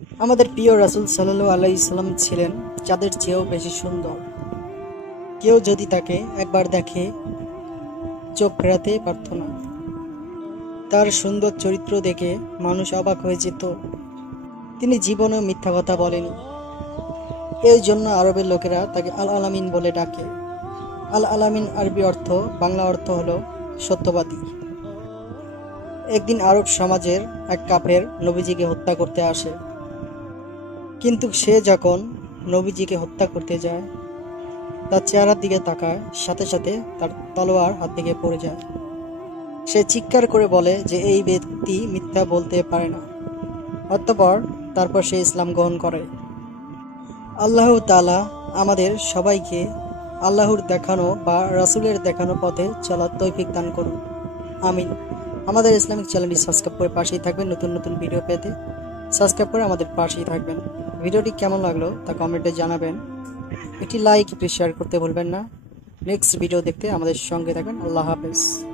আমাদের প্রিয় রাসূল সাল্লাল্লাহু আলাইহি সাল্লাম ছিলেন চাঁদের চেয়েও বেশি সুন্দর। কেউ যদি তাকে একবার দেখে চোখ ফেরাতে পারত না। তার সুন্দর চরিত্র দেখে মানুষ অবাক হয়ে যেত। তিনি জীবনেও মিথ্যা কথা বলেনি। এই জন্য আরবের লোকেরা তাকে আল আলামিন বলে ডাকে। আল আলামিন আরবি অর্থ, বাংলা অর্থ হলো সত্যবাদী। একদিন আরব সমাজের এক কাফের নবীজিকে হত্যা করতে আসে। কিন্তু সে যখন নবীজিকে হত্যা করতে যায়, তার চেহারার দিকে তাকায়, সাথে সাথে তার তলোয়ার হাত থেকে পড়ে যায়। সে চিৎকার করে বলে যে এই ব্যক্তি মিথ্যা বলতে পারে না। তারপর সে ইসলাম গ্রহণ করে। আল্লাহ তাআলা আমাদের সবাইকে আল্লাহর দেখানো বা রাসূলের দেখানো পথে চলার তৌফিক দান করুন, আমিন। আমাদের ইসলামিক চ্যানেলটি সাবস্ক্রাইব করে পাশেই থাকবেন। নতুন নতুন ভিডিও পেতে সাবস্ক্রাইব করে আমাদের পাশেই থাকবেন। ভিডিওটি কেমন লাগলো তা কমেন্টে জানাবেন। একটি লাইক, একটি শেয়ার করতে ভুলবেন না। নেক্সট ভিডিও দেখতে আমাদের সঙ্গে থাকবেন। আল্লাহ হাফেজ।